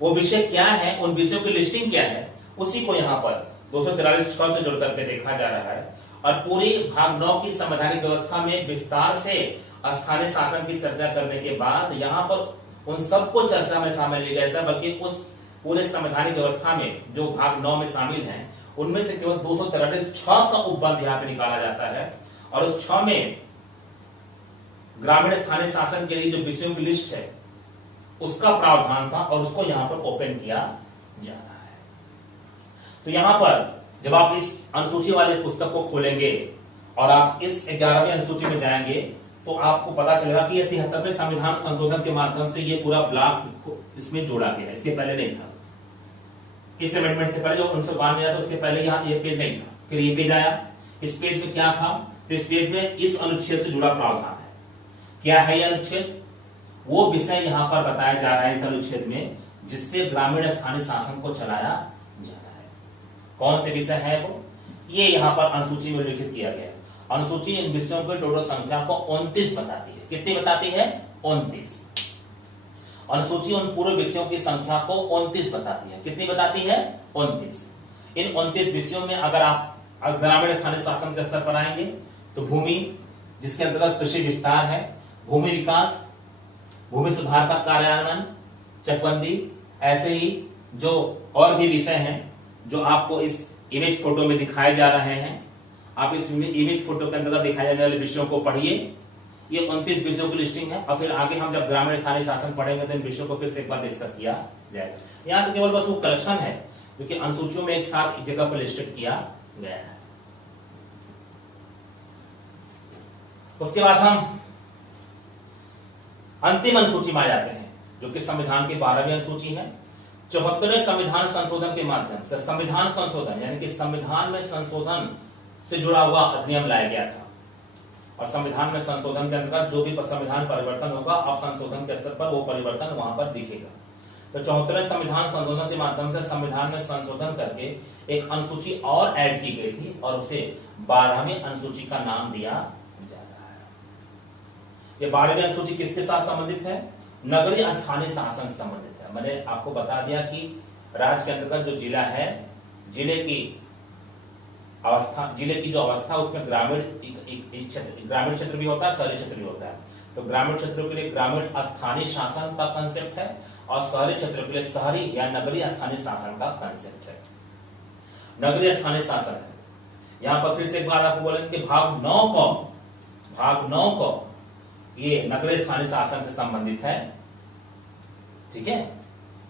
वो विषय क्या है, उन विषयों की लिस्टिंग क्या है, उसी को यहां पर 243(6) से जोड़ करके देखा जा रहा है। और पूरी भाग 9 की संवैधानिक व्यवस्था में विस्तार से स्थानीय शासन की चर्चा करने के बाद यहां पर उन सबको चर्चा में शामिल नहीं किया जाता, बल्कि उस पूरे संवैधानिक व्यवस्था में जो भाग 9 में शामिल हैं उनमें से केवल 243(6) का उपबंध यहां पे निकाला जाता है। और उस 6 में ग्रामीण स्थानीय शासन के लिए जो विषयों की लिस्ट है उसका प्रावधान था और उसको यहां पर ओपन किया जा रहा है। तो यहां पर जब आप इस अनुसूची वाले पुस्तक को खोलेंगे और आप इस 11वीं अनुसूची में जाएंगे तो आपको पता चलेगा कि 73वें संविधान संशोधन के माध्यम से ये पूरा ब्लॉक इसमें जोड़ा गया है। इसके पहले नहीं था। इस अमेंडमेंट से पहले जो 1992 आया था उसके पहले यहाँ ये पेज नहीं था। फिर ये पेज आया। इस पेज में क्या था? तो इस पेज में इस अनुच्छेद से जुड़ा प्रावधान है। क्या है यह अनुच्छेद? वो विषय यहाँ पर बताया जा रहा है इस अनुच्छेद में जिससे ग्रामीण स्थानीय शासन को चलाया जाना है। कौन से विषय है वो? ये यहाँ पर अनुसूची में उल्लेखित किया गया है। अनुसूची इन विषयों की टोटल संख्या को 29 बताती है। कितनी बताती है? 29। अनुसूची उन पूरे विषयों की संख्या को 29 बताती है। कितनी बताती है? 29। इन 29 विषयों में अगर आप ग्रामीण स्थानीय शासन के स्तर पर आएंगे तो भूमि, जिसके अंतर्गत कृषि विस्तार है, भूमि विकास, भूमि सुधार का कार्यान्वयन, चकबंदी, ऐसे ही जो और भी विषय हैं जो आपको इस इमेज फोटो में दिखाए जा रहे हैं। आप इस इमेज फोटो के अंतर्गत दिखाए जाने वाले विषयों को पढ़िए। ये 29 विषयों की लिस्टिंग है और फिर आगे हम जब ग्रामीण स्थानीय शासन पढ़ेंगे तो इन विषयों को फिर से एक बार डिस्कस किया जाएगा। यहाँ तो केवल बस वो कलेक्शन है क्योंकि अनुसूचियों में एक साथ एक जगह पर लिस्टेड किया गया है। उसके बाद हम अंतिम अनुसूची में आ जाते हैं जो कि संविधान की 12वीं अनुसूची है। 74वें संविधान संशोधन के माध्यम से संविधान संशोधन यानी कि संविधान में संशोधन से जुड़ा हुआ अधिनियम लाया गया था और संविधान में संशोधन के अंतर्गत जो भी संविधान परिवर्तन होगा अब संशोधन के स्तर पर वो परिवर्तन वहां पर दिखेगा। तो 74वें संविधान संशोधन के माध्यम से संविधान में संशोधन करके एक अनुसूची और ऐड की गई थी और उसे 12वीं अनुसूची का नाम दिया जा रहा है। ये 12वीं अनुसूची किसके साथ संबंधित है? नगरीय स्थानीय शासन से संबंधित है। मैंने आपको बता दिया कि राज्य के अंतर्गत जो जिला है, जिले की अवस्था, जिले की जो अवस्था उसमें ग्रामीण क्षेत्र भी होता है, शहरी क्षेत्र भी होता है। तो ग्रामीण क्षेत्रों के लिए ग्रामीण स्थानीय शासन का कंसेप्ट है और शहरी क्षेत्रों के लिए शहरी या नगरीय स्थानीय शासन का कंसेप्ट है। नगरीय स्थानीय शासन है। यहाँ पर फिर से एक बार आपको बोलेंगे कि भाग 9 को ये नगरीय स्थानीय शासन से संबंधित है। ठीक है।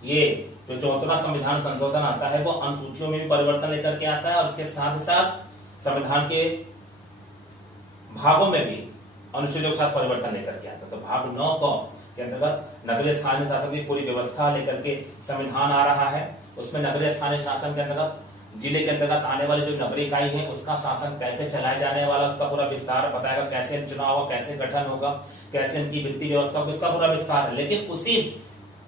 ये जो 74वां संविधान संशोधन आता है वो अनुसूचियों में भी परिवर्तन लेकर के आता है और उसके साथ साथ संविधान के भागों में भी अनुच्छेदों के साथ परिवर्तन लेकर के आता है। तो भाग 9 के अंतर्गत नगरीय स्थानीय शासन की पूरी व्यवस्था लेकर के संविधान आ रहा है। उसमें नगरीय स्थानीय शासन के अंतर्गत जिले के अंतर्गत आने वाली जो नगरीय इकाई है उसका शासन कैसे चलाया जाने वाला, उसका पूरा विस्तार बताएगा। कैसे चुनाव होगा, कैसे गठन होगा, कैसे इनकी वित्तीय व्यवस्था होगी, उसका पूरा विस्तार है। लेकिन उसी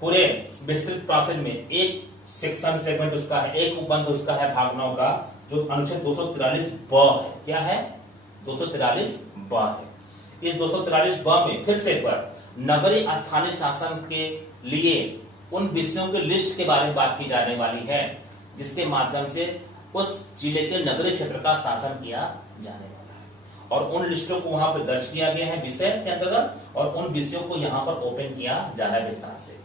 पूरे विस्तृत प्रोसेस में एक सेक्शन सेगमेंट उसका है, एक उपबंध उसका है भाग 9 का जो अनुच्छेद 243 ब है। क्या है? 243 ब है। इस 243 ब में फिर से एक बार नगरीय स्थानीय शासन के लिए उन विषयों के लिस्ट के बारे में बात की जाने वाली है जिसके माध्यम से उस जिले के नगरीय क्षेत्र का शासन किया जाने वाला है और उन लिस्टों को वहां पर दर्ज किया गया है विषय के अंतर्गत और उन विषयों को यहाँ पर ओपन किया जा रहा है विस्तार से।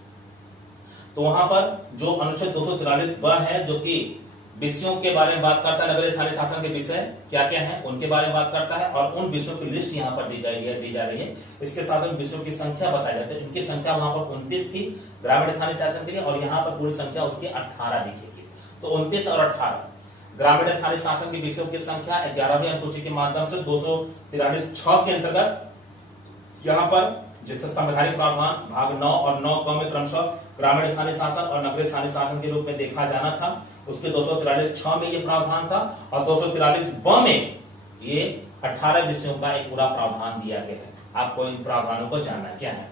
तो वहां पर जो अनुच्छेद 243 ब है जो कि विषयों के बारे में बात करता है, नगरीय स्थानीय शासन के विषय क्या क्या है उनके बारे में बात करता है और उन विषयों की लिस्ट यहाँ पर दी जा रही है। इसके साथ उन विषयों की संख्या बताई जाती है। इनकी संख्या वहां पर 29 थी ग्रामीण स्थानीय शासन के लिए और यहाँ पर पूरी संख्या उसकी 18 दिखेगी। तो 29 और 18 ग्रामीण स्थानीय शासन के विषयों की संख्या 11वीं अनुसूची के माध्यम से 243(6) के अंतर्गत यहाँ पर जिससे संवैधानिक प्रावधान भाग 9 और 9 में क्रमशः ग्रामीण स्थानीय शासन और नगरीय स्थानीय शासन के रूप में देखा जाना था। उसके 243(6) में ये प्रावधान था और 243 ब में ये 18 विषयों का एक पूरा प्रावधान दिया गया है। आपको इन प्रावधानों को जानना क्या है।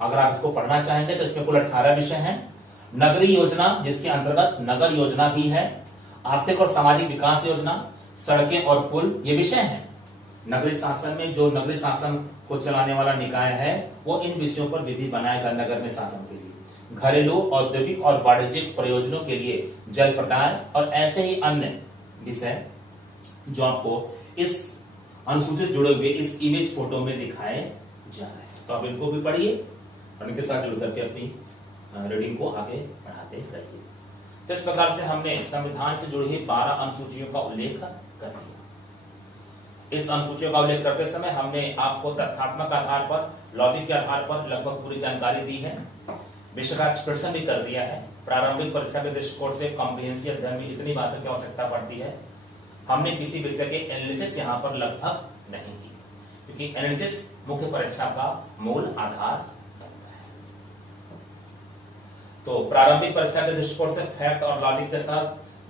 अगर आप इसको पढ़ना चाहेंगे तो इसमें कुल 18 विषय हैं। नगरीय योजना जिसके अंतर्गत नगर योजना भी है, आर्थिक और सामाजिक विकास योजना, सड़कें और पुल ये विषय हैं। नगरीय शासन में जो नगरीय शासन को चलाने वाला निकाय है वो इन विषयों पर विधि बनाएगा नगर में शासन के लिए। घरेलू, औद्योगिक और वाणिज्यिक प्रयोजनों के लिए जल प्रदाय और ऐसे ही अन्य विषय जो आपको इस अनुसूचित जुड़े हुए इस इमेज फोटो में दिखाए जा रहे हैं। तो आप इनको भी पढ़िए और इनके साथ जुड़ करके अपनी रीडिंग को आगे बढ़ाते रहिए। तो इस प्रकार से हमने संविधान से जुड़ी हुई 12 अनुसूचियों का उल्लेख कर लिया। इस अनुसूचियों का उल्लेख करते समय हमने आपको तथ्यात्मक आधार पर, लॉजिक के आधार पर लगभग पूरी जानकारी दी है। विषय का एक्सप्रेशन भी कर दिया है। प्रारंभिक परीक्षा के दृष्टिकोण से कॉम्प्रिहेंसिव अध्ययन में इतनी बातों की आवश्यकता पड़ती है हमने किसी विषय के एनालिसिस यहां पर लगभग नहीं की, क्योंकि एनालिसिस मुख्य परीक्षा का मूल आधार। तो प्रारंभिक परीक्षा के दृष्टिकोण से फैक्ट और लॉजिक के साथ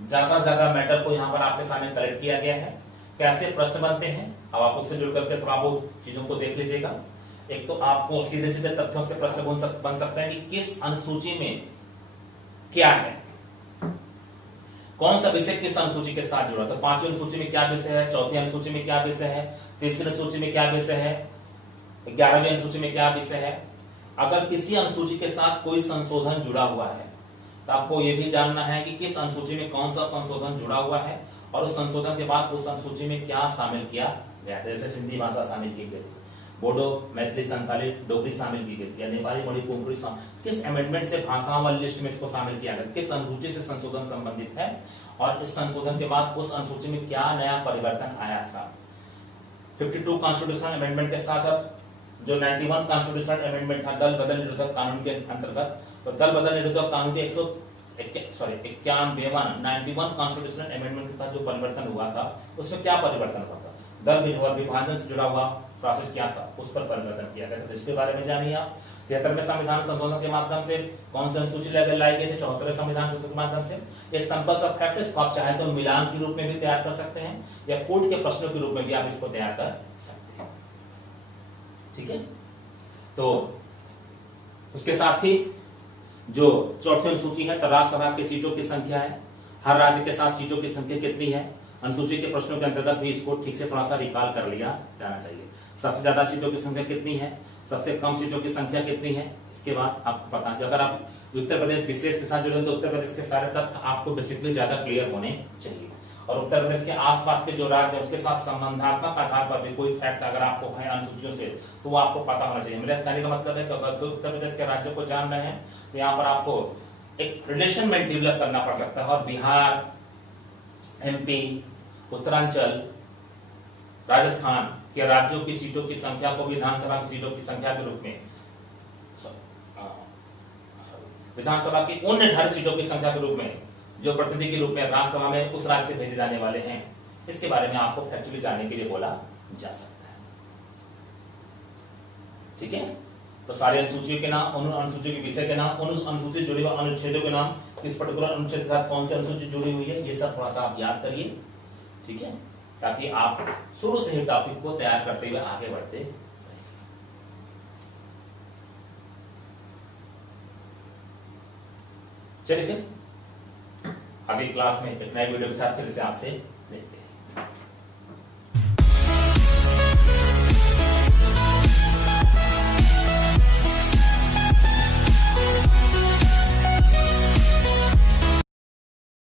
ज्यादा ज्यादा मैटर को यहां पर आपके सामने कलेक्ट किया गया है। कैसे प्रश्न बनते हैं, अब आप उससे जुड़ करके थोड़ा बहुत चीजों को देख लीजिएगा। एक तो आपको सीधे सीधे तथ्यों से प्रश्न बन सकता है कि किस अनुसूची में क्या है, कौन सा विषय किस अनुसूची के साथ जुड़ा। तो 5वीं अनुसूची में क्या विषय है, 4थी अनुसूची में क्या विषय है, 3री अनुसूची में क्या विषय है, 11वीं अनुसूची में क्या विषय है। अगर किसी अनुसूची के साथ कोई संशोधन जुड़ा हुआ है तो आपको यह भी जानना है कि किस अनुसूची में कौन सा संशोधन जुड़ा हुआ है और उस संशोधन के बाद उस अनुसूची में क्या शामिल किया गया। जैसे सिंधी भाषा शामिल की गई, बोडो, मैथिली, संथाली, डोगरी शामिल की गई, या नेपाली, मणिपुरी, किस अमेंडमेंट से भाषाओं वाली लिस्ट में इसको शामिल किया गया, किस अनुसूची से संशोधन संबंधित है और इस संशोधन के बाद उस अनुसूची में क्या नया परिवर्तन आया था। 52 कॉन्स्टिट्यूशन अमेंडमेंट के साथ साथ जो 91 कॉन्स्टिट्यूशन अमेंडमेंट था दल बदल निरोधक कानून के अंतर्गत, तो दल बदल निरोधक कानून के 91 कॉन्स्टिट्यूशनल अमेंडमेंट का जो परिवर्तन हुआ था उसमें क्या परिवर्तन हुआ था, दल विभाजन से जुड़ा हुआ प्रोसेस क्या था, उस पर परिवर्तन किया गया था। तो इसके बारे में जानिए आप। 73वें संविधान संशोधन के माध्यम से कौन सी अनुसूची लाई गई थी, 74वें संविधान संशोधन के माध्यम से। ये सैंपल्स ऑफ फैक्ट्स आप चाहे तो मिलान के रूप में भी तैयार कर सकते हैं या कोर्ट के प्रश्नों के रूप में भी आप इसको तैयार कर सकते हैं। ठीक है, तो उसके साथ ही जो चौथी अनुसूची है तो राज्यसभा की सीटों की संख्या है, हर राज्य के साथ सीटों की संख्या कितनी है, अनुसूची के प्रश्नों के अंतर्गत भी इसको ठीक से थोड़ा सा रिकॉल कर लिया जाना चाहिए। सबसे ज्यादा सीटों की संख्या कितनी है, सबसे कम सीटों की संख्या कितनी है, इसके बाद आपको पता है। अगर आप उत्तर प्रदेश विशेष के साथ जुड़े तो उत्तर प्रदेश के सारे तथ्य आपको बेसिकली ज्यादा क्लियर होने चाहिए और उत्तर प्रदेश के आसपास के जो राज्य है उसके साथ संबंधात्मक आधार पर भी कोई फैक्ट अगर आपको है अनुसूचियों से तो वो आपको पता होना चाहिए। मेरे कहने का मतलब है कि अगर उत्तर प्रदेश के राज्यों को जान रहे हैं तो यहाँ पर आपको एक रिलेशनमेंट डेवलप करना पड़ सकता है और बिहार, एमपी, उत्तरांचल, राजस्थान के राज्यों की सीटों की संख्या को विधानसभा की सीटों की संख्या के रूप में, विधानसभा की उन निर्धारित सीटों की संख्या के रूप में जो प्रतिनिधि के रूप में राज्यसभा में उस राज्य से भेजे जाने वाले हैं, इसके बारे में आपको फैक्चुअली जानने के लिए बोला जा सकता है। ठीक है, तो सारी अनुसूचियों के नाम, उन अनुसूचियों के विषय के नाम, उन अनुसूची जुड़े हुए अनुच्छेदों के नाम, किस पर्टिकुलर अनुच्छेद के साथ कौन सी अनुसूची जुड़ी हुई है, ये सब थोड़ा सा आप याद करिए। ठीक है, ताकि आप शुरू से ही टॉपिक को तैयार करते हुए आगे बढ़ते रहें। चलिए फिर अगली क्लास में एक नए वीडियो के साथ फिर से आपसे मिलते हैं।